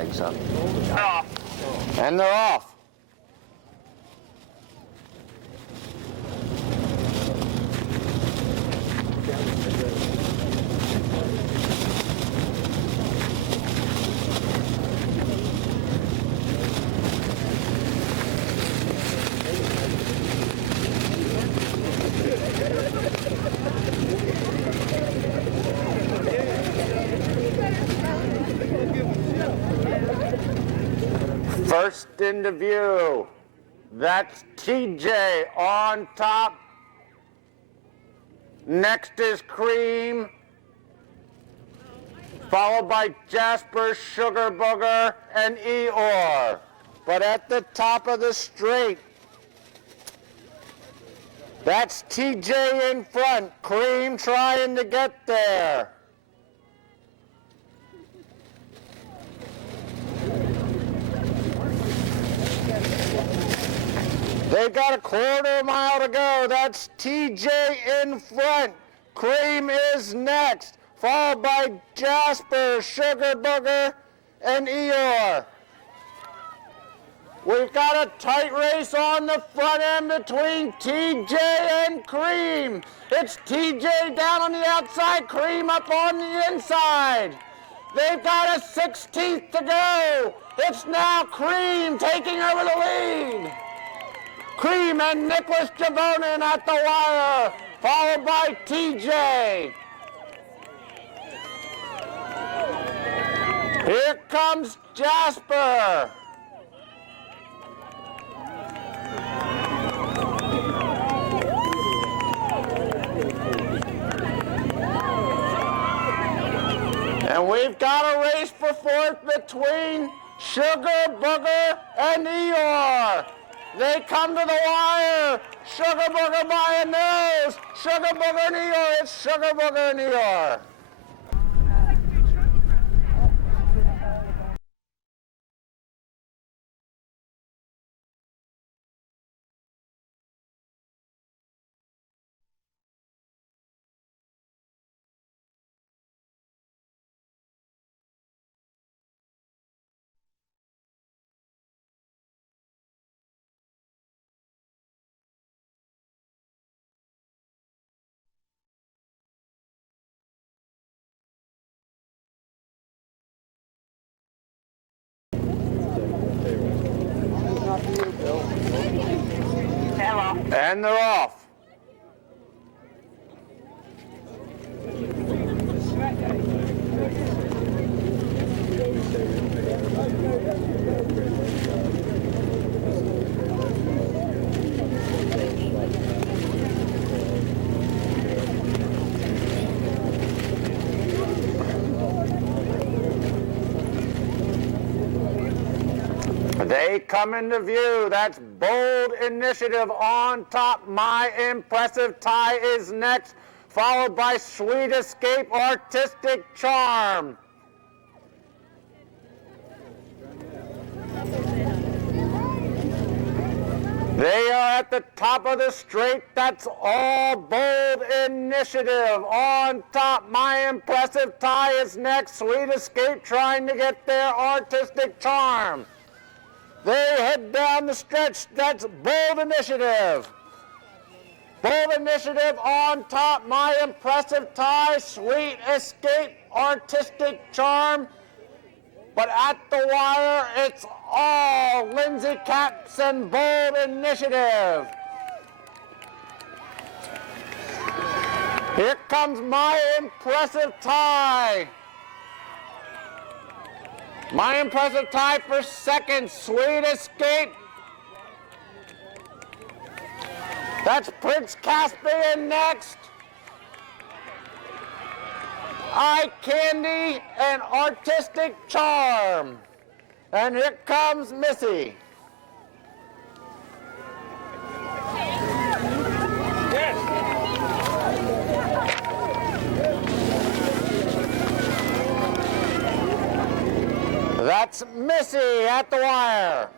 flags up. And they're off. First into view, that's TJ on top. Next is Cream, followed by Jasper, Sugar Booger, and Eeyore. But at the top of the straight, that's TJ in front, Cream trying to get there. They've got a quarter mile to go. That's TJ in front. Cream is next, followed by Jasper, Sugar Booger, and Eeyore. We've got a tight race on the front end between TJ and Cream. It's TJ down on the outside, Cream up on the inside. They've got a 16th to go. It's now Cream taking over the lead. Cream and Nicholas Javonin at the wire, followed by TJ. Here comes Jasper. And we've got a race for fourth between Sugar Booger and Eeyore. They come to the wire. Sugar Booger by a nose. Sugar Booger and Eeyore. It's Sugar Booger and Eeyore. And they're off. They come into view. That's Bold Initiative on top. My Impressive Tie is next, followed by Sweet Escape, Artistic Charm. They are at the top of the straight. That's all Bold Initiative on top. My Impressive Tie is next. Sweet Escape trying to get their Artistic Charm. They head down the stretch. That's Bold Initiative. Bold Initiative on top. My Impressive Tie, Sweet Escape, Artistic Charm. But at the wire, it's all Lindsay Caps and Bold Initiative. Here comes My Impressive Tie. My Impressive Tie for second, Sweet Escape. That's Prince Caspian next. Eye Candy and Artistic Charm. And here comes Missy. That's Missy at the wire.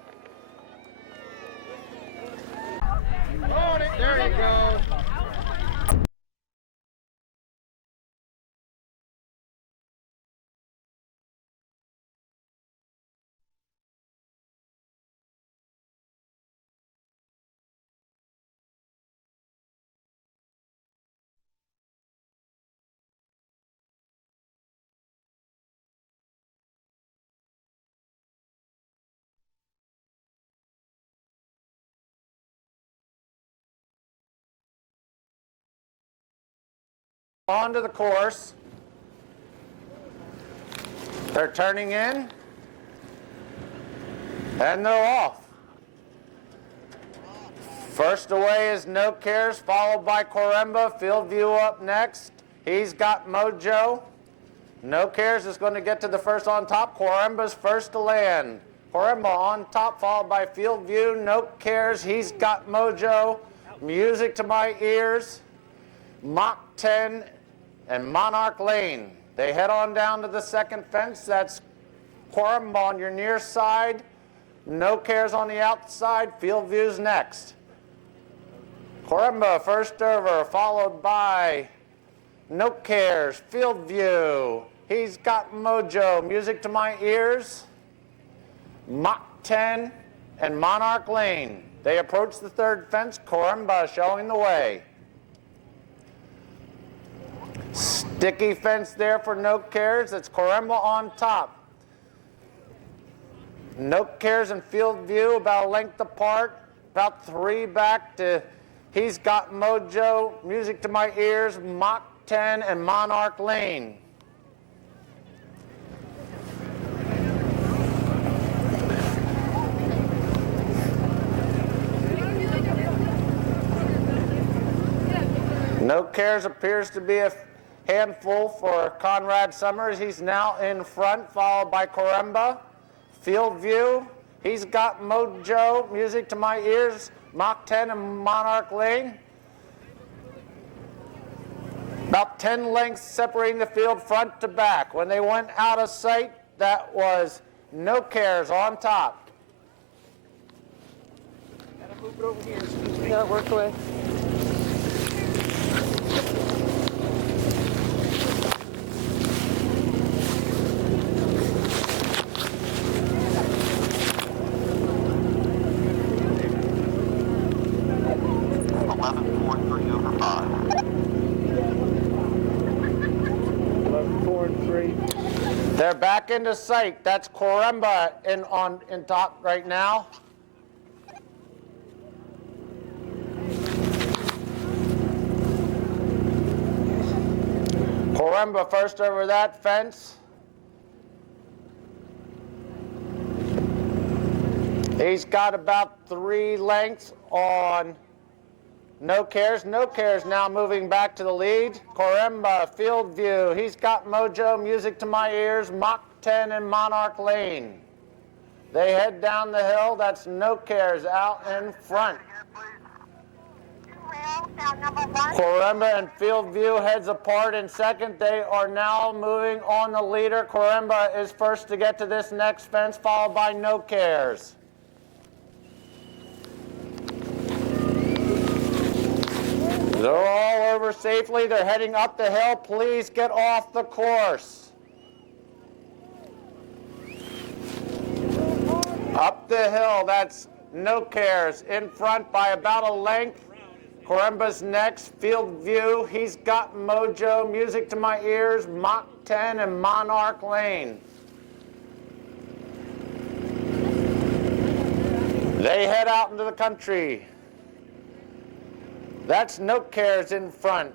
There you go. onto the course. They're turning in, and they're off. First away is No Cares, followed by Coremba. Field View up next. He's got Mojo. No Cares is going to get to the first on top. Coremba's first to land. Coremba on top, followed by Field View. No Cares, he's got Mojo. Music to My Ears. Mach 10 and Monarch Lane. They head on down to the second fence. That's Coremba on your near side. No Cares on the outside. Field View's next. Coremba first over, followed by No Cares, Field View. He's got Mojo, Music to My Ears, Mach 10, and Monarch Lane. They approach the third fence, Coremba showing the way. Sticky fence there for No Cares. It's Coremba on top. No Cares and Field View about a length apart, about 3 back to He's got Mojo, Music to My Ears, Mach 10, and Monarch Lane. No Cares appears to be a handful for Conrad Summers. He's now in front, followed by Coremba. Field View, he's got Mojo, Music to My Ears, Mach 10 and Monarch Lane. About 10 lengths separating the field front to back. When they went out of sight, that was No Cares on top. Gotta move it over here. Yeah, work away. They're back into sight. That's Coremba in top right now. Coremba first over that fence. He's got about 3 lengths on No Cares. No Cares now moving back to the lead. Coremba, Field View. He's got Mojo, Music to My Ears, Mach 10 and Monarch Lane. They head down the hill. That's No Cares out in front. Coremba and Field View heads apart in second. They are now moving on the leader. Coremba is first to get to this next fence, followed by No Cares. They're all over safely. They're heading up the hill. Please get off the course. Up the hill, that's No Cares in front by about a length. Coremba's next, Field View. He's got Mojo, Music to My Ears, Mach 10, and Monarch Lane. They head out into the country. That's No Cares in front.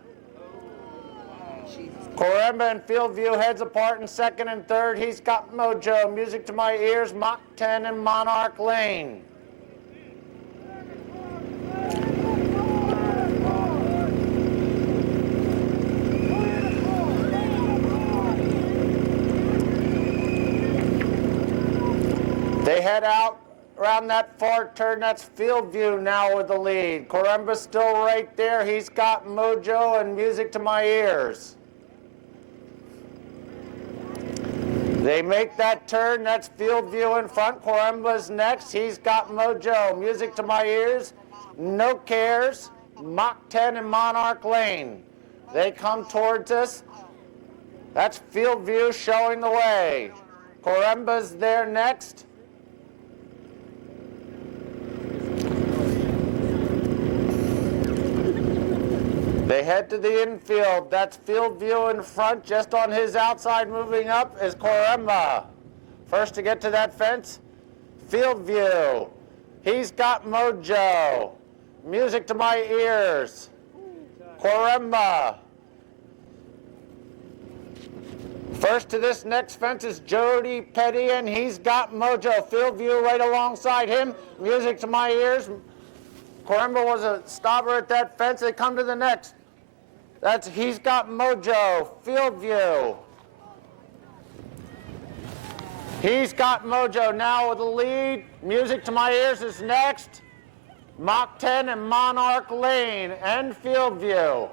Coremba and Field View heads apart in second and third. He's got Mojo, Music to My Ears, Mach 10, and Monarch Lane. They head out around that far turn. That's Field View now with the lead. Coremba's still right there. He's got Mojo and Music to My Ears. They make that turn. That's Field View in front. Coremba's next. He's got Mojo, Music to My Ears, No Cares, Mach 10 and Monarch Lane. They come towards us. That's Field View showing the way. Coremba's there next. They head to the infield. That's Field View in front. Just on his outside moving up is Coremba. First to get to that fence, Field View. He's got Mojo, Music to My Ears, Coremba. First to this next fence is Jody Petty, and he's got Mojo. Field view right alongside him. Music to my ears. Corimba was a stopper at that fence. They come to the next. He's got Mojo. Field view. He's got Mojo now with the lead. Music to my ears is next. Mach 10 and Monarch Lane and field view.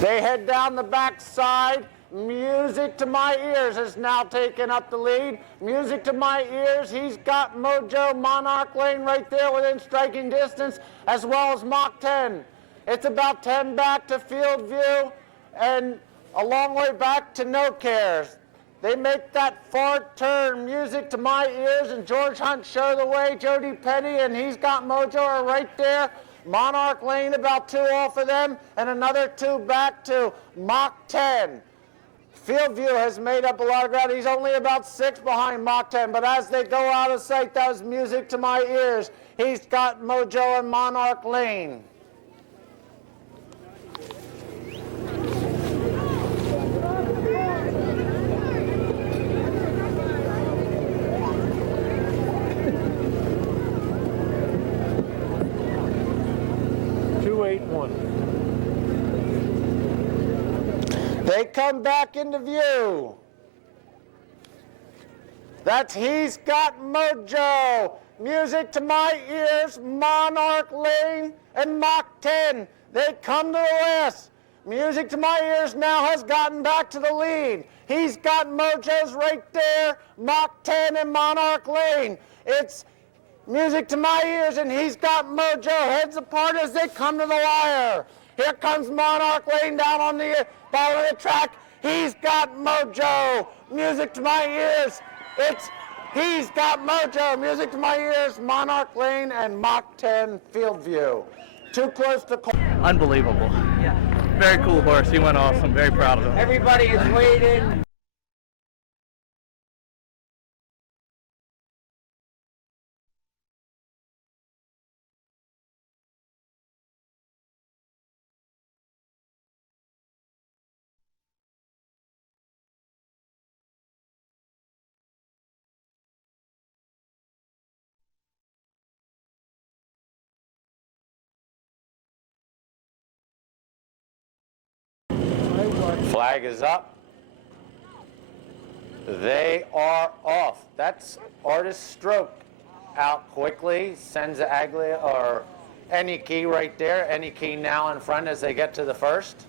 They head down the back side. Music to my ears has now taken up the lead. Music to my ears, he's got Mojo, Monarch Lane right there within striking distance, as well as Mach 10. It's about 10 back to field view and a long way back to No Cares. They make that far turn. Music to my ears, and George Hunt show the way. Jody Petty, and he's got Mojo are right there. Monarch Lane about 2 off of them, and another 2 back to Mach 10. Field view has made up a lot of ground. He's only about 6 behind Mach 10, but as they go out of sight, that was music to my ears. He's got Mojo and Monarch Lane. They come back into view. He's got Mojo. Music to my ears, Monarch Lane and Mach 10. They come to the west. Music to my ears now has gotten back to the lead. He's got Mojo's right there, Mach 10 and Monarch Lane. It's music to my ears, and he's got Mojo. Heads apart as they come to the wire. Here comes Monarch Lane down on the bottom of the track. He's got Mojo. Music to my ears. He's got Mojo. Music to my ears. Monarch Lane and Mach 10 field view. Too close to call. Unbelievable. Yeah. Very cool horse. He went awesome. Very proud of him. Everybody is waiting. Flag is up. They are off. That's Artist Stroke out quickly. Sends Aglia or Any Key right there. Any Key now in front as they get to the first.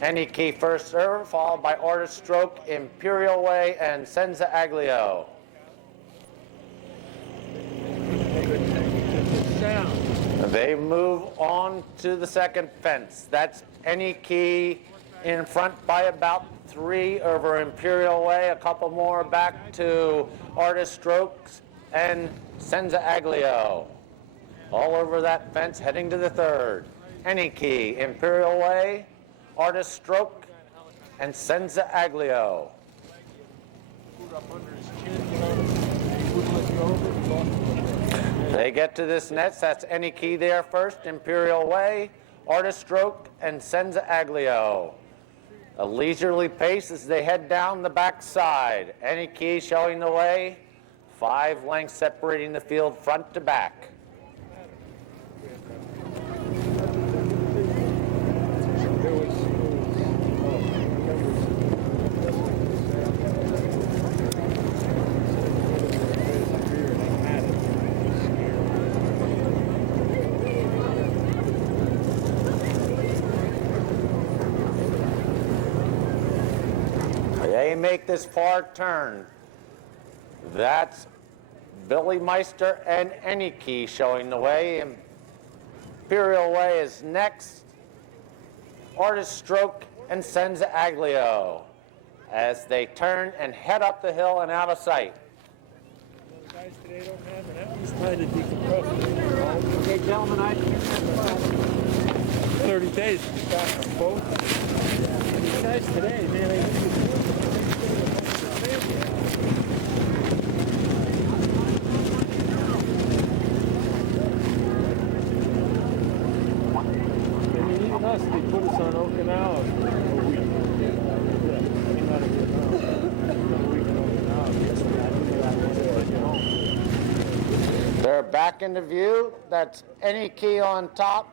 Any Key first serve, followed by Artist Stroke, Imperial Way, and Senza Aglio. They move on to the second fence. That's Any Key in front by about 3 over Imperial Way. A couple more back to Artist Strokes and Senza Aglio. All over that fence heading to the third. Any Key, Imperial Way, Artist Stroke, and Senza Aglio. They get to this nest. That's Any Key there first, Imperial Way, Artist Stroke, and Senza Aglio. A leisurely pace as they head down the back side. Any Key showing the way. 5 lengths separating the field front to back. They make this far turn. That's Billy Meister and Any Key showing the way. Imperial Way is next. Artist Stroke and Senza Aglio as they turn and head up the hill and out of sight. The guys today don't have an at least time to decompress. Okay, gentlemen, I think 30 days to start on both. These guys today, man, they us, they back into view. That's any key on top.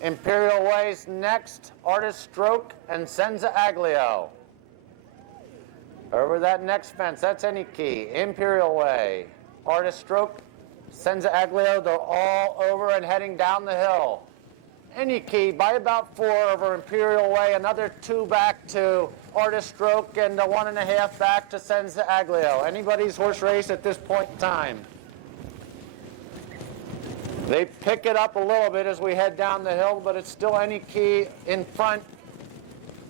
Imperial Way's next, Artist Stroke and Senza Aglio. Over that next fence, that's any key. Imperial Way, Artist Stroke, Senza Aglio, they're all over and heading down the hill. Any key by about 4 over Imperial Way, another 2 back to Artist Stroke, and the 1.5 back to Senza Aglio. Anybody's horse race at this point in time. They pick it up a little bit as we head down the hill, but it's still any key in front.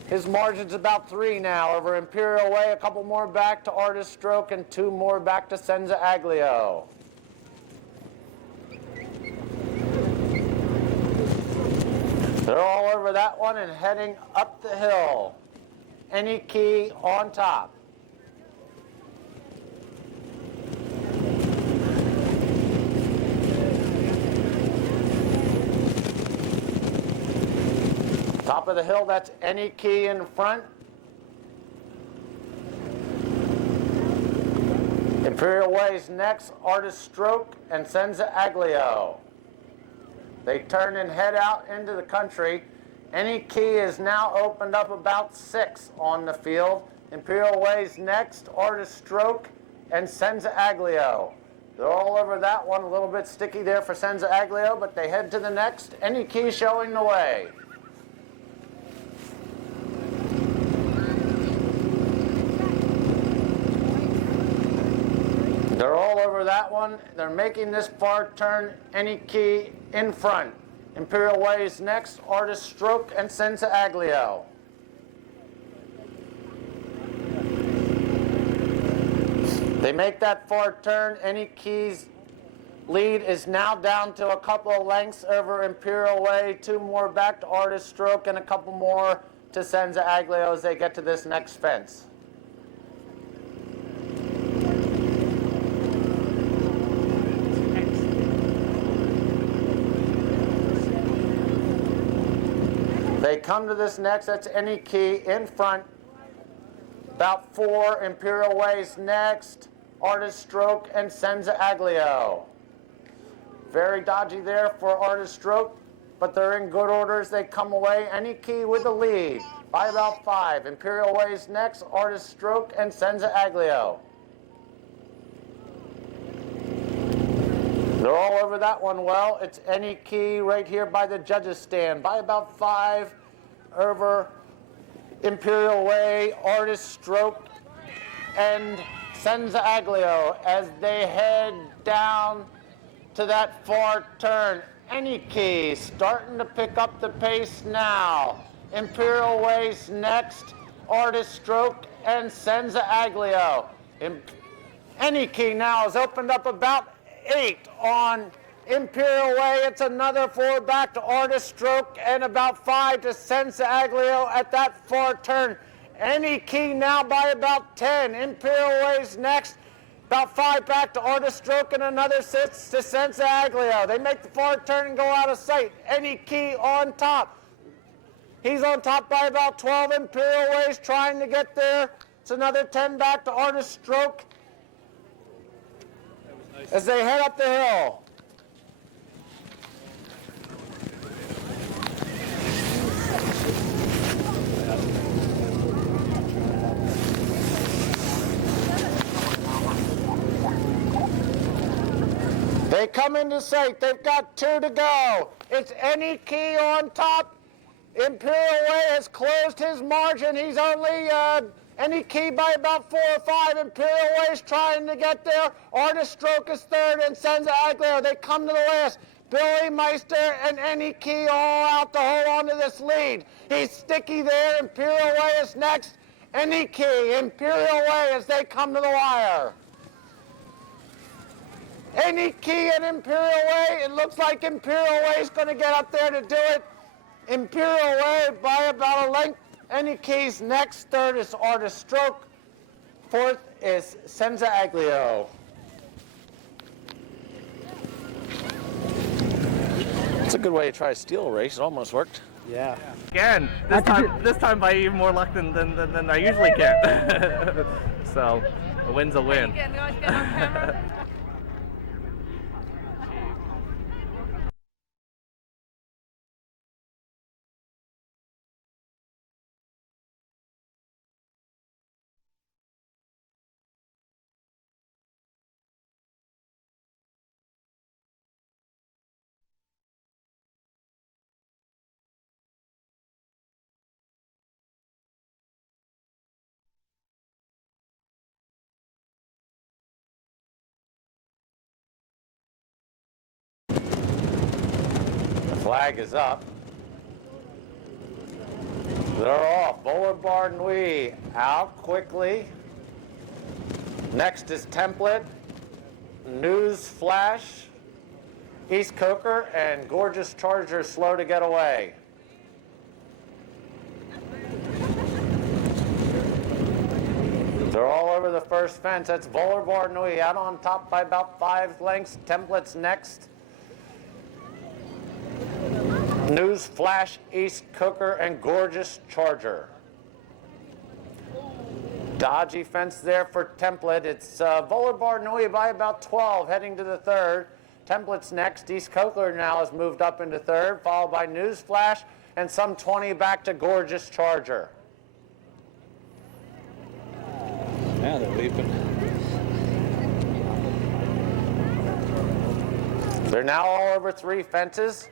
His margin's about 3 now over Imperial Way, a couple more back to Artist Stroke, and 2 more back to Senza Aglio. They're all over that one and heading up the hill. Any key on top. Top of the hill, that's any key in front. Imperial Way's next, Artist Stroke and Senza Aglio. They turn and head out into the country. Any key is now opened up about 6 on the field. Imperial Way's next, Artist Stroke and Senza Aglio. They're all over that one, a little bit sticky there for Senza Aglio, but they head to the next. Any key showing the way. They're all over that one. They're making this far turn, any key in front. Imperial Way's next, Artist Stroke and Senza Aglio. They make that far turn, any key's lead is now down to a couple of lengths over Imperial Way, 2 more back to Artist Stroke and a couple more to Senza Aglio as they get to this next fence. They come to this next, that's any key in front. About 4, Imperial Way's next, Artist Stroke and Senza Aglio. Very dodgy there for Artist Stroke, but they're in good order as they come away. Any key with the lead by about 5. Imperial Way's next, Artist Stroke and Senza Aglio. They're all over that one well. It's any key right here by the judges' stand by about 5 over Imperial Way, Artist Stroke, and Senza Aglio as they head down to that far turn. Any key starting to pick up the pace now. Imperial Way's next, Artist Stroke, and Senza Aglio. Any key now has opened up about 8 on Imperial Way. It's another 4 back to Artist Stroke and about 5 to Senza Aglio at that far turn. Any key now by about 10. Imperial Way's next. About 5 back to Artist Stroke and another 6 to Senza Aglio. They make the far turn and go out of sight. Any key on top. He's on top by about 12. Imperial Way's trying to get there. It's another 10 back to Artist Stroke as they head up the hill. They come into sight. They've got 2 to go. It's any key on top. Imperial Way has closed his margin. He's only any key by about 4 or 5. Imperial Way's trying to get there. Artist Stroke is 3rd and Senza Aglio. They come to the last. Billy Meister and any key all out to hold on to this lead. He's sticky there. Imperial Way is next. Any key. Imperial Way as they come to the wire. Any key at Imperial Way. It looks like Imperial Way is going to get up there to do it. Imperial Way by about a length. Any keys next. 3rd is Artist Stroke. 4th is Senza Aglio. It's a good way to try to steal a race. It almost worked. Yeah. Again, this time by even more luck than I usually get. So a win's a win. Flag is up. They're off. Boulevard Nui out quickly. Next is Template, News Flash, East Coker, and Gorgeous Charger slow to get away. They're all over the first fence. That's Boulevard Nui out on top by about 5 lengths. Template's next. News Flash, East Coker, and Gorgeous Charger. Dodgy fence there for Template. It's Boulevard Nui by about 12, heading to the third. Template's next. East Coker now has moved up into third, followed by News Flash, and some 20 back to Gorgeous Charger. Now they're leaping. They're now all over 3 fences.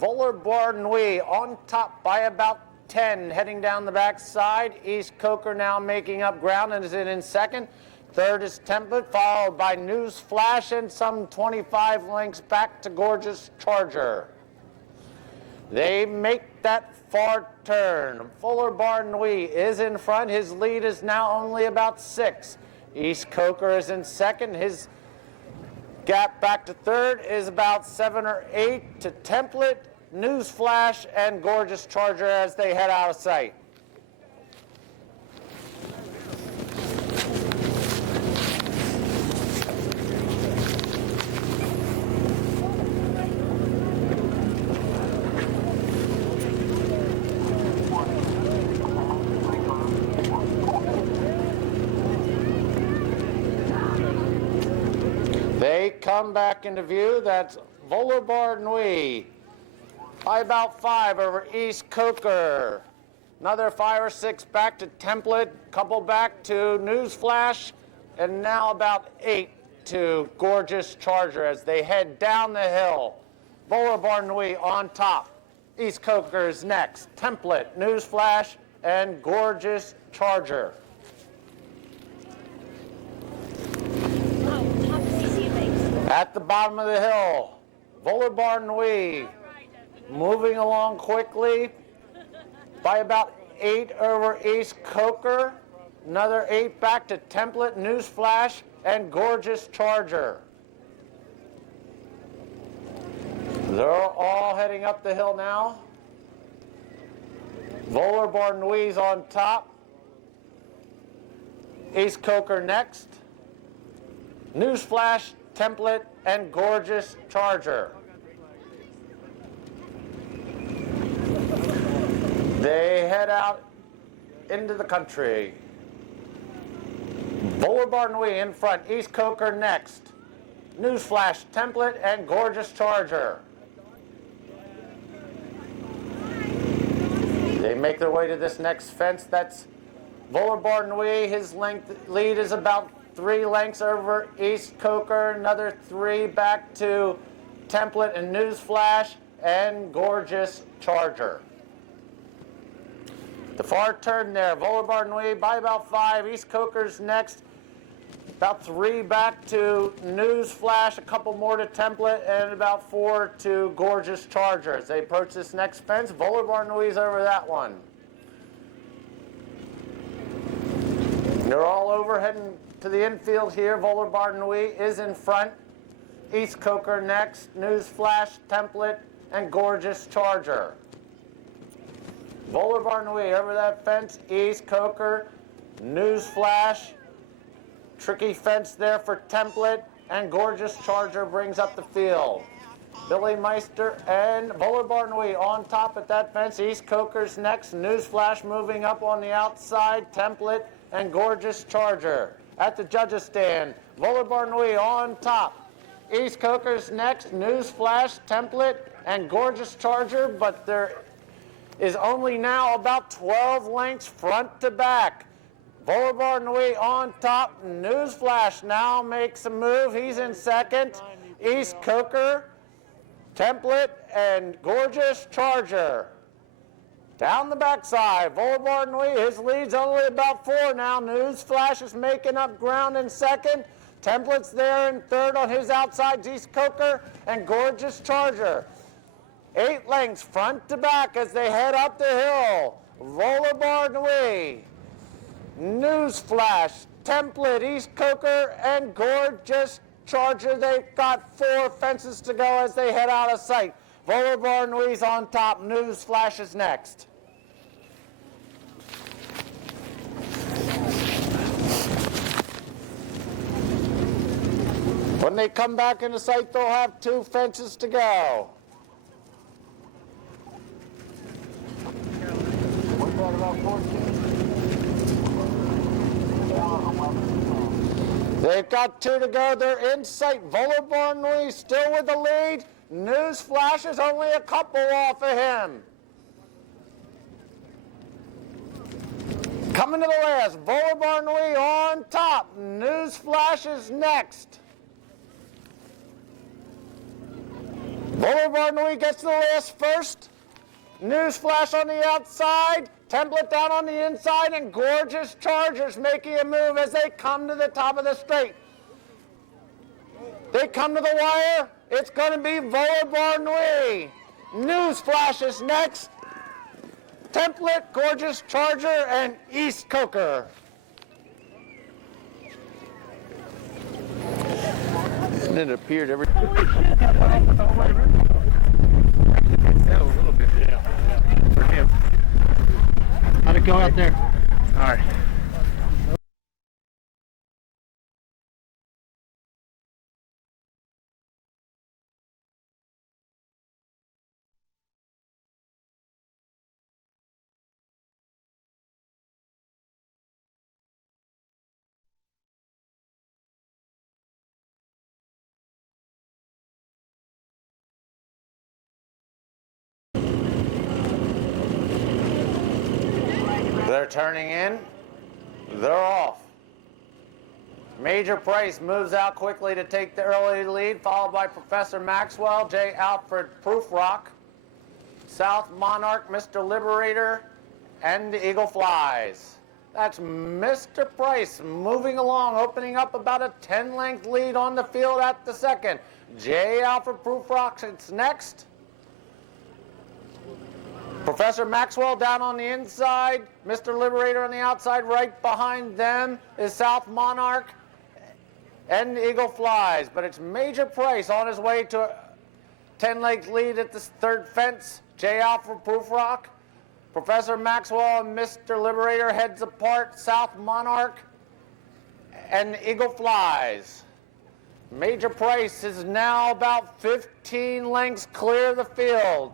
Boulevard Nui on top by about 10, heading down the back side. East Coker now making up ground and is in second. Third is Template, followed by News Flash and some 25 lengths back to Gorgeous Charger. They make that far turn. Boulevard Nui is in front. His lead is now only about 6. East Coker is in second. His gap back to third is about 7 or 8 to Template, News Flash, and Gorgeous Charger as they head out of sight. They come back into view. That's Boulevard Nui by about 5 over East Coker. Another 5 or 6 back to Template, couple back to News Flash, and now about 8 to Gorgeous Charger as they head down the hill. Boulevard Nui on top. East Coker is next. Template, News Flash, and Gorgeous Charger. At the bottom of the hill, Boulevard Nui moving along quickly by about 8 over East Coker. Another 8 back to Template, News Flash, and Gorgeous Charger. They're all heading up the hill now. Boulevard Nui's on top. East Coker next. News Flash, Template, and Gorgeous Charger. They head out into the country. Boulevard Nui in front, East Coker next. News Flash, Template, and Gorgeous Charger. They make their way to this next fence. That's Boulevard Nui. His lead is about 3 lengths over East Coker, another 3 back to Template and News Flash, and Gorgeous Charger. The far turn there, Boulevard Nui by about 5, East Coker's next, about 3 back to News Flash, a couple more to Template, and about 4 to Gorgeous Charger. As they approach this next fence, Boulevard Nui's over that one. They're all over heading to the infield here. Boulevard Nui is in front. East Coker next. News Flash, Template, and Gorgeous Charger. Boulevard Nui over that fence. East Coker, News Flash. Tricky fence there for Template, and Gorgeous Charger brings up the field. Billy Meister and Boulevard Nui on top at that fence. East Coker's next. News Flash moving up on the outside. Template and Gorgeous Charger. At the judges' stand, Boulevard Nui on top. East Coker's next, News Flash, Template, and Gorgeous Charger, but there is only now about 12 lengths front to back. Boulevard Nui on top. News Flash now makes a move. He's in second. East Coker, Template, and Gorgeous Charger. Down the backside, Boulevard Nui, his lead's only about 4 now. News Flash is making up ground in second. Template's there in third on his outside. East Coker and Gorgeous Charger. 8 lengths front to back as they head up the hill. Volibar Nui, Newsflash, Template, East Coker, and Gorgeous Charger. They've got 4 fences to go as they head out of sight. Volibar Nui's on top. Newsflash is next. When they come back into sight, they'll have 2 fences to go. They've got 2 to go. They're in sight. Volibar Nui still with the lead. Newsflash is only a couple off of him. Coming to the last, Volibar Nui on top. Newsflash is next. Volibar Nui gets to the last first. Newsflash on the outside. Template down on the inside, and Gorgeous Chargers making a move as they come to the top of the straight. They come to the wire. It's going to be Volibar Nui. Newsflash is next. Template, Gorgeous Charger, and East Coker. And it appeared every... Yeah, a little bit. Yeah. For him. How'd it go out there? All right. They're turning in. They're off. Major Price moves out quickly to take the early lead, followed by Professor Maxwell, J. Alfred Proofrock, South Monarch, Mr. Liberator, and the Eagle Flies. That's Mr. Price moving along, opening up about a 10-length lead on the field at the second. J. Alfred Proofrock is next. Professor Maxwell down on the inside, Mr. Liberator on the outside. Right behind them is South Monarch and Eagle Flies. But it's Major Price on his way to a 10-length lead at the third fence. J. Alfred Proofrock, Professor Maxwell and Mr. Liberator heads apart. South Monarch and Eagle Flies. Major Price is now about 15 lengths clear of the field.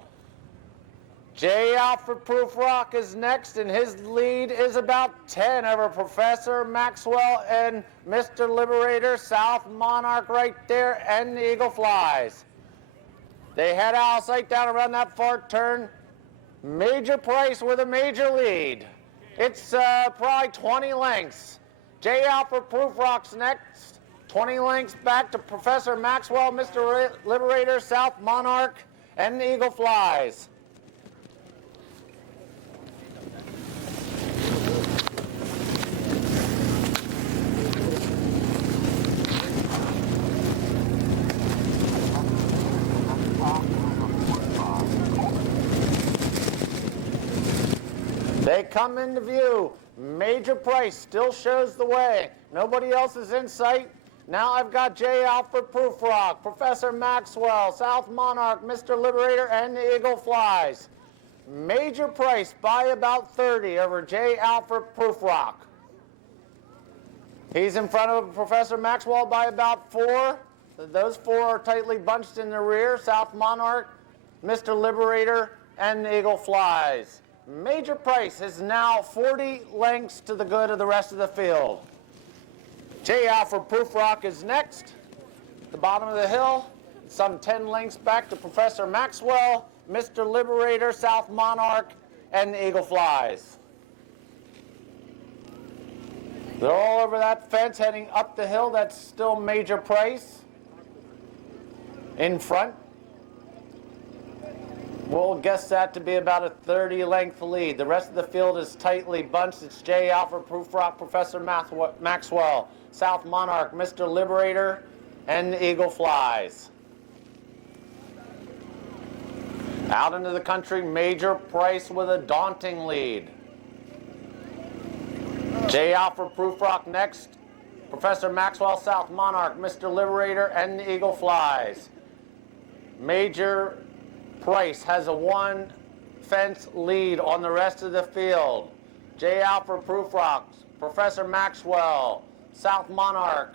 J. Alfred Proofrock is next, and his lead is about 10 over Professor Maxwell and Mr. Liberator. South Monarch right there, and the Eagle Flies. They head out of sight down around that far turn. Major Price with a major lead. It's probably 20 lengths. J. Alfred Proofrock's next. 20 lengths back to Professor Maxwell, Mr. Liberator, South Monarch, and the Eagle Flies. They come into view. Major Price still shows the way. Nobody else is in sight. Now I've got J. Alfred Proofrock, Professor Maxwell, South Monarch, Mr. Liberator, and the Eagle Flies. Major Price by about 30 over J. Alfred Proofrock. He's in front of Professor Maxwell by about 4. Those 4 are tightly bunched in the rear. South Monarch, Mr. Liberator, and the Eagle Flies. Major Price is now 40 lengths to the good of the rest of the field. J. Alfred Proofrock is next. At the bottom of the hill, some 10 lengths back to Professor Maxwell, Mr. Liberator, South Monarch, and the Eagle Flies. They're all over that fence heading up the hill. That's still Major Price in front. We'll guess that to be about a 30-length lead. The rest of the field is tightly bunched. It's J. Alfred Proofrock, Professor Maxwell, South Monarch, Mr. Liberator, and the Eagle Flies. Out into the country, Major Price with a daunting lead. J. Alfred Prufrock next. Professor Maxwell, South Monarch, Mr. Liberator, and the Eagle Flies. Major Price has a one-fence lead on the rest of the field. J. Alfred Prufrock, Professor Maxwell, South Monarch,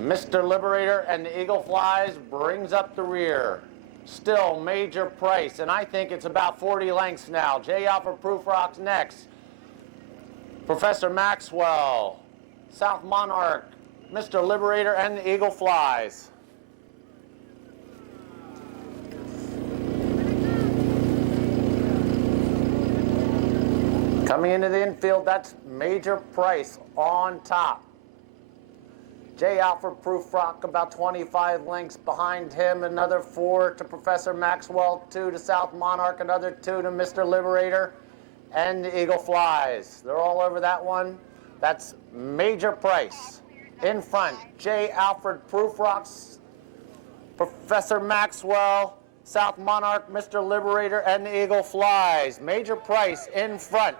Mr. Liberator, and the Eagle Flies brings up the rear. Still Major Price, and I think it's about 40 lengths now. J. Alfred Prufrock's next. Professor Maxwell, South Monarch, Mr. Liberator, and the Eagle Flies. Coming into the infield, that's Major Price on top. J. Alfred Prufrock about 25 lengths behind him, another 4 to Professor Maxwell, 2 to South Monarch, another 2 to Mr. Liberator, and the Eagle Flies. They're all over that one. That's Major Price. In front, J. Alfred Prufrock, Professor Maxwell, South Monarch, Mr. Liberator, and the Eagle Flies. Major Price in front.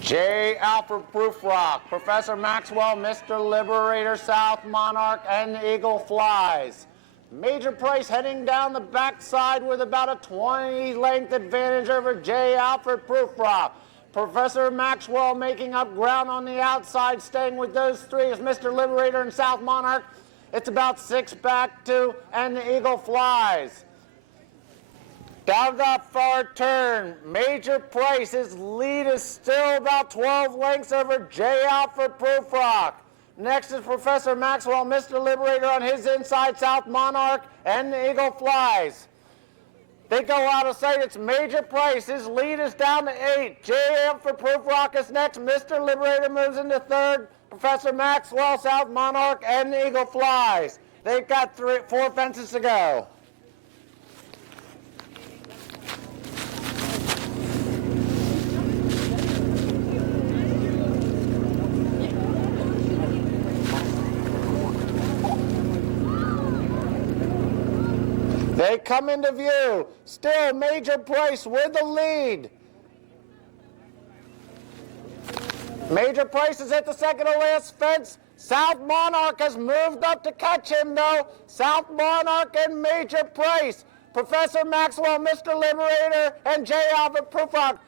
J. Alfred Prufrock, Professor Maxwell, Mr. Liberator, South Monarch, and the Eagle Flies. Major Price heading down the backside with about a 20-length advantage over J. Alfred Prufrock. Professor Maxwell making up ground on the outside, staying with those three as Mr. Liberator and South Monarch. It's about 6 back to, and the Eagle Flies. Down that far turn, Major Price, his lead is still about 12 lengths over J. Alfred Prufrock. Next is Professor Maxwell, Mr. Liberator on his inside, South Monarch, and the Eagle Flies. They go out of sight, it's Major Price, his lead is down to 8. J. Alfred Prufrock is next, Mr. Liberator moves into third, Professor Maxwell, South Monarch, and the Eagle Flies. They've got 4 fences to go. They come into view. Still Major Price with the lead. Major Price is at the second to last fence. South Monarch has moved up to catch him though. South Monarch and Major Price. Professor Maxwell, Mr. Liberator, and J. Alfred Prufrock.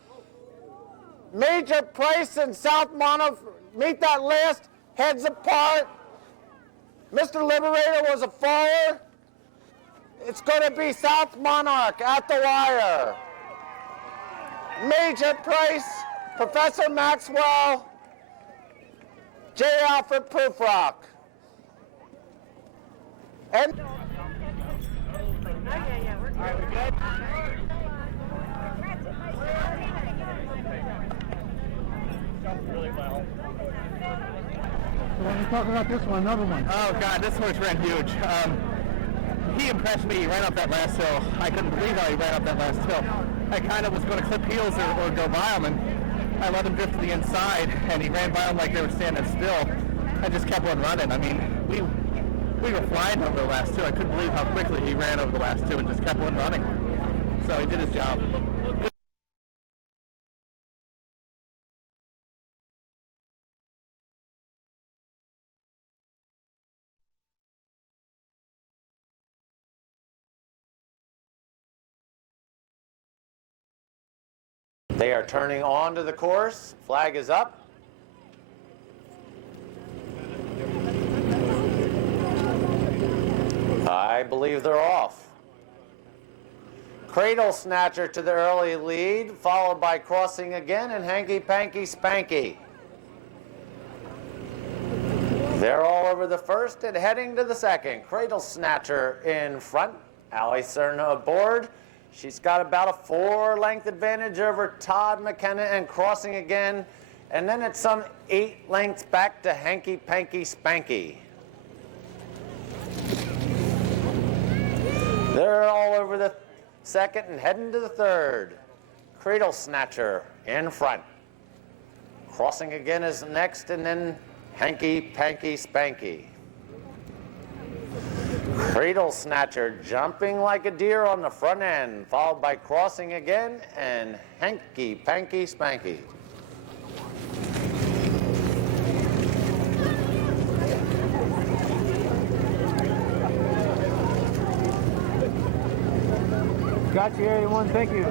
Major Price and South Monarch meet that last, heads apart. Mr. Liberator was a faller. It's going to be South Monarch at the wire. Major Price, Professor Maxwell, J. Alfred Prufrock. And Really well. So when you talk about this one, another one. Oh God, this horse ran huge. He impressed me. He ran up that last hill. I couldn't believe how he ran up that last hill. I kind of was going to clip heels or go by him, and I let him drift to the inside, and he ran by him like they were standing still. I just kept on running. I mean, we were flying over the last 2. I couldn't believe how quickly he ran over the last 2 and just kept on running. So he did his job. They are turning onto the course. Flag is up. I believe they're off. Cradle Snatcher to the early lead, followed by Crossing Again and Hanky Panky Spanky. They're all over the first and heading to the second. Cradle Snatcher in front. Allie Cerna aboard. She's got about a 4-length advantage over Todd McKenna and Crossing Again. And then it's some 8 lengths back to Hanky Panky Spanky. They're all over the second and heading to the third. Cradle Snatcher in front. Crossing Again is next, and then Hanky Panky Spanky. Cradle Snatcher jumping like a deer on the front end, followed by Crossing Again and Hanky Panky Spanky. Got you, Area 1, thank you.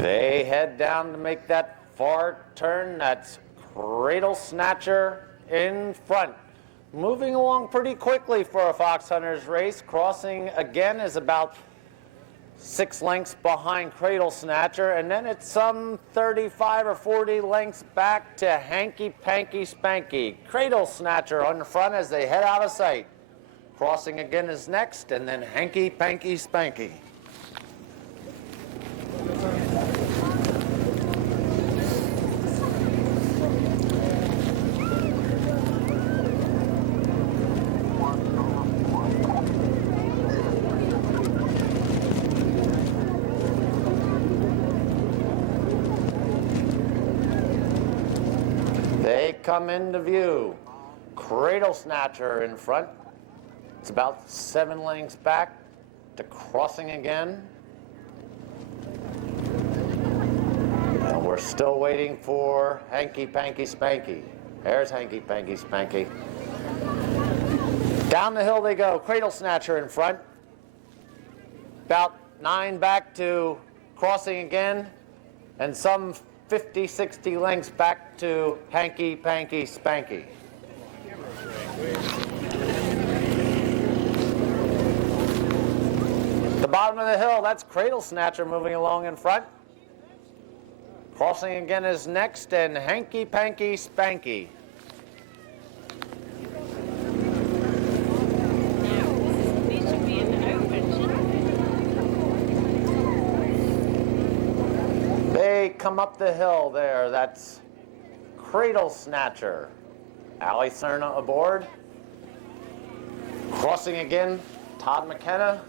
They head down to make that far turn. That's Cradle Snatcher in front. Moving along pretty quickly for a Fox Hunters race. Crossing Again is about 6 lengths behind Cradle Snatcher, and then it's some 35 or 40 lengths back to Hanky Panky Spanky. Cradle Snatcher on the front as they head out of sight. Crossing Again is next, and then Hanky Panky Spanky. They come into view. Cradle Snatcher in front. It's about 7 lengths back to Crossing Again. And we're still waiting for Hanky Panky Spanky. There's Hanky Panky Spanky. Down the hill they go. Cradle Snatcher in front. About 9 back to Crossing Again. And some 50, 60 lengths back to Hanky Panky Spanky. The bottom of the hill, that's Cradle Snatcher moving along in front. Crossing Again is next, and Hanky Panky Spanky. They come up the hill there, that's Cradle Snatcher. Ali Cerna aboard. Crossing Again, Todd McKenna.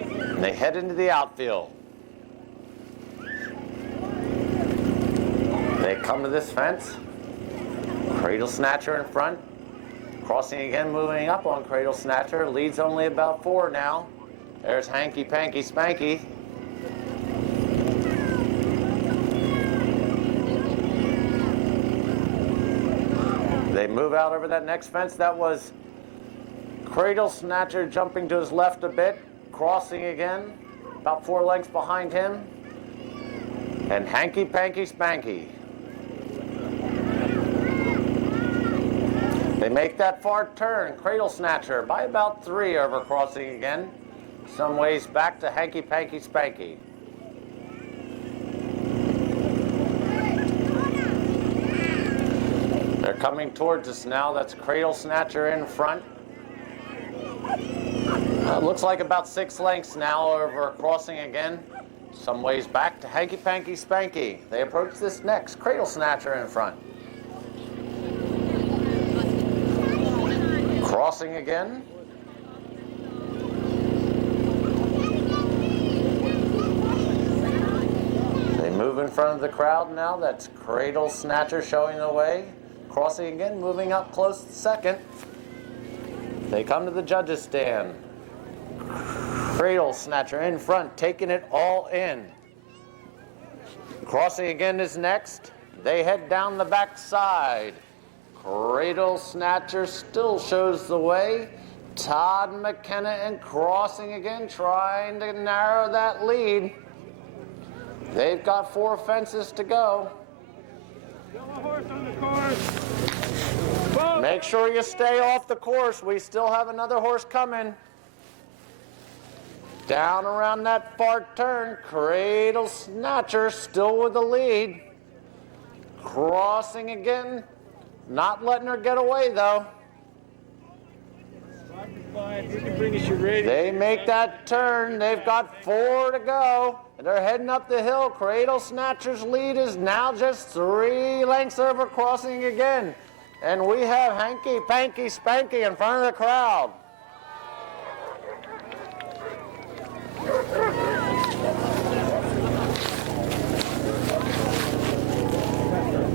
And they head into the outfield. They come to this fence. Cradle Snatcher in front. Crossing Again, moving up on Cradle Snatcher. Leads only about 4 now. There's Hanky Panky Spanky. They move out over that next fence. That was Cradle Snatcher jumping to his left a bit. Crossing Again, about 4 lengths behind him. And Hanky Panky Spanky. They make that far turn. Cradle Snatcher by about 3 over Crossing Again. Some ways back to Hanky Panky Spanky. They're coming towards us now. That's Cradle Snatcher in front. Looks like about 6 lengths now over Crossing Again. Some ways back to Hanky Panky Spanky. They approach this next. Cradle Snatcher in front. Crossing Again. They move in front of the crowd now. That's Cradle Snatcher showing the way. Crossing Again, moving up close second. They come to the judges' stand. Cradle Snatcher in front, taking it all in. Crossing Again is next. They head down the back side. Cradle Snatcher still shows the way. Todd McKenna and Crossing Again trying to narrow that lead. They've got 4 fences to go. Still a horse on the course. Make sure you stay off the course. We still have another horse coming. Down around that far turn, Cradle Snatcher still with the lead. Crossing Again, not letting her get away though. They make that turn. They've got 4 to go. And they're heading up the hill. Cradle Snatcher's lead is now just 3 lengths over Crossing Again. And we have Hanky Panky Spanky in front of the crowd.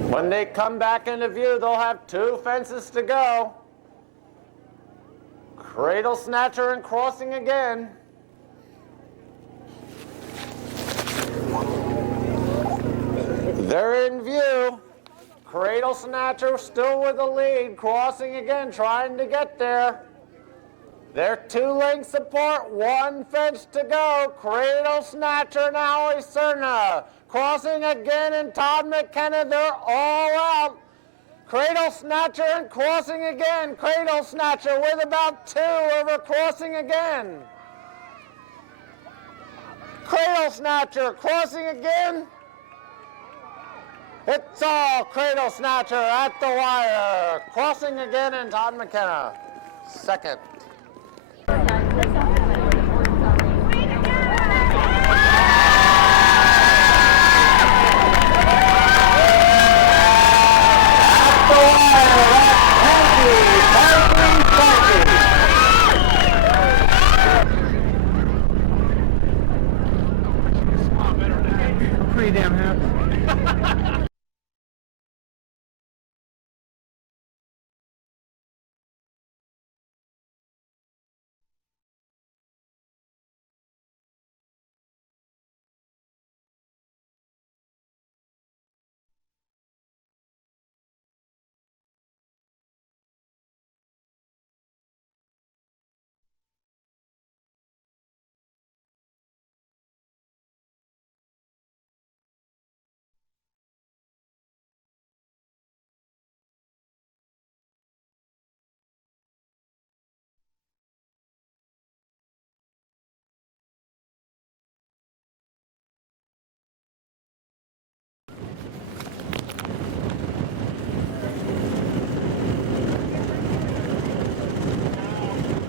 When they come back into view, they'll have 2 fences to go. Cradle snatcher and crossing again. They're in view. Cradle snatcher still with the lead, crossing again, trying to get there. They're 2 lengths apart, 1 fence to go. Cradle snatcher and Howie Cerna. Crossing again, and Todd McKenna, they're all out. Cradle snatcher and crossing again. Cradle snatcher with about 2 over crossing again. Cradle snatcher crossing again. It's all Cradle snatcher at the wire. Crossing again, and Todd McKenna second. Pretty damn happy.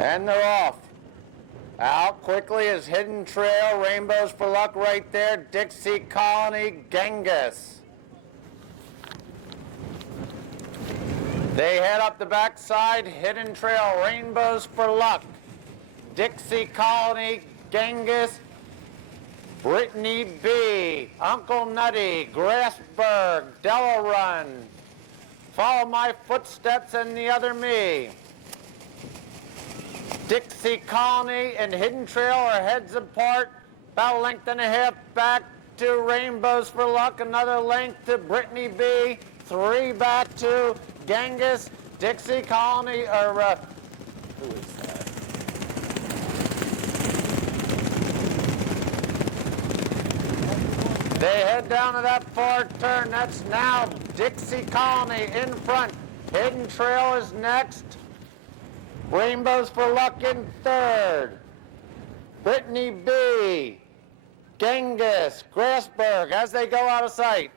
And they're off. Out quickly is Hidden Trail, Rainbows for Luck right there, Dixie Colony, Genghis. They head up the backside, Hidden Trail, Rainbows for Luck, Dixie Colony, Genghis, Brittany B, Uncle Nutty, Grassberg, Delarun, Follow My Footsteps and the Other Me. Dixie Colony and Hidden Trail are heads apart, about a length and a half back to Rainbows for Luck, another length to Brittany B, 3 back to Genghis, Dixie Colony, or who is that? They head down to that far turn. That's now Dixie Colony in front. Hidden Trail is next. Rainbows for Luck in third. Brittany B, Genghis, Grassberg as they go out of sight.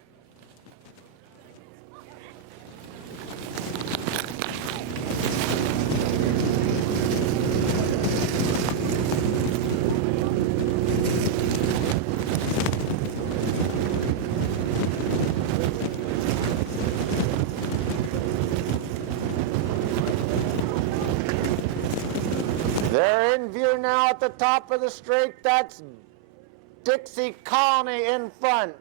They're in view now at the top of the straight. That's Dixie Colony in front.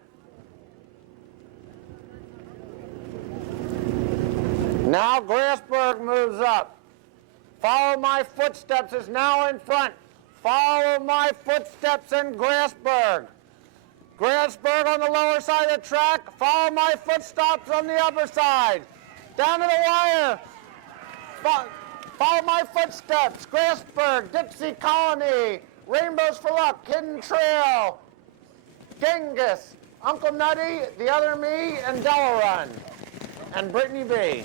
Now Grassberg moves up. Follow My Footsteps is now in front. Follow My Footsteps and Grassberg. Grassberg on the lower side of the track. Follow My Footsteps on the upper side. Down to the wire. Follow My Footsteps, Grassberg, Dixie Colony, Rainbows for Luck, Hidden Trail, Genghis, Uncle Nutty, The Other Me, and Delarun, and Brittany B.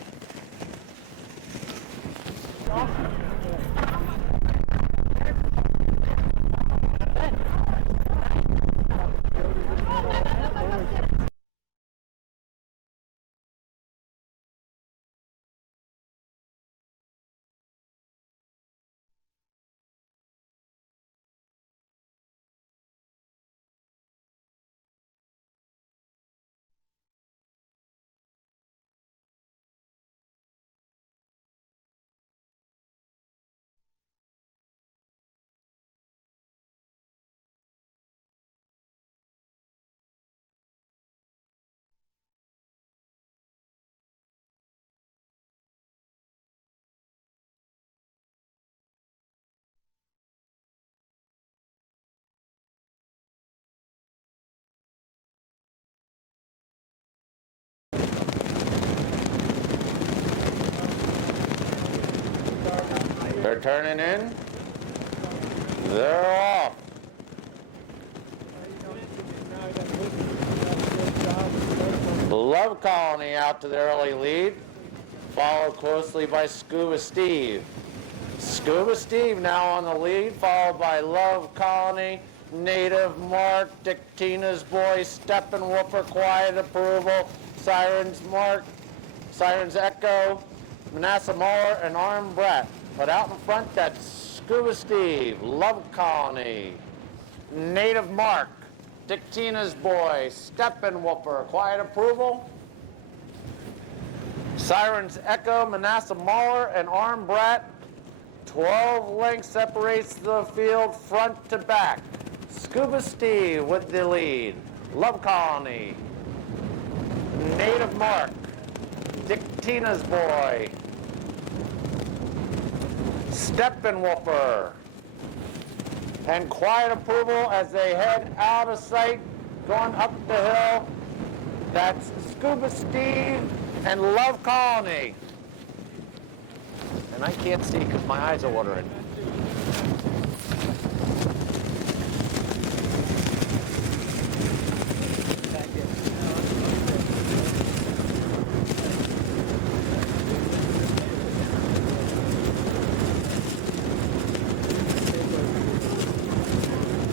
They're turning in. They're off. Love Colony out to the early lead, followed closely by Scuba Steve. Scuba Steve now on the lead, followed by Love Colony, Native Mark, Dick Tina's Boy, Steppenwoofer, Quiet Approval, Sirens Mark, Sirens Echo, Manasseh Muller, and Arm Brett. But out in front, that's Scuba Steve, Love Colony, Native Mark, Dick Tina's Boy, Steppenwoofer, Quiet Approval, Sirens Echo, Manasseh Muller, and Arm Brett. 12 lengths separates the field front to back. Scuba Steve with the lead. Love Colony, Native Mark, Dick Tina's Boy, Steppenwoofer, and Quiet Approval as they head out of sight, going up the hill. That's Scuba Steve and Love Colony. And I can't see because my eyes are watering.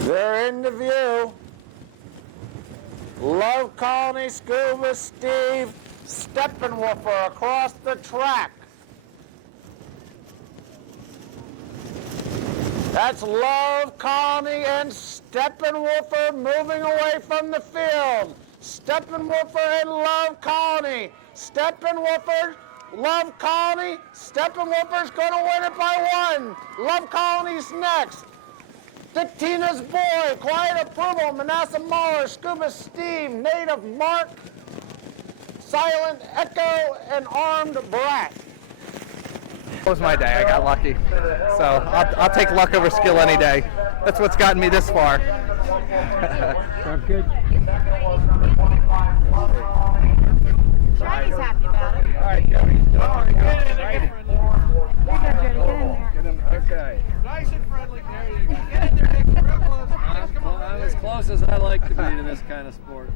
They're in the view. Love Colony, Scuba Steve, Steppenwoofer across the track. That's Love Colony and Steppenwoofer moving away from the field. Steppenwoofer and Love Colony. Steppenwoofer, Love Colony. Steppenwoofer's going to win it by 1. Love Colony's next. Dick Tina's Boy, Quiet Approval, Manasseh Muller, Scuba Steve, Native Mark, Silent Echo, and Armed Brat. That was my day. I got lucky. So I'll take luck over skill any day. That's what's gotten me this far. Sounds good. Johnny's happy about it. All right, Joey. There you go, Jody. Get in there. Get him. Okay. Nice and friendly. There you go. Get in there, Nick. Real close. I'm as close as I like to be to this kind of sport.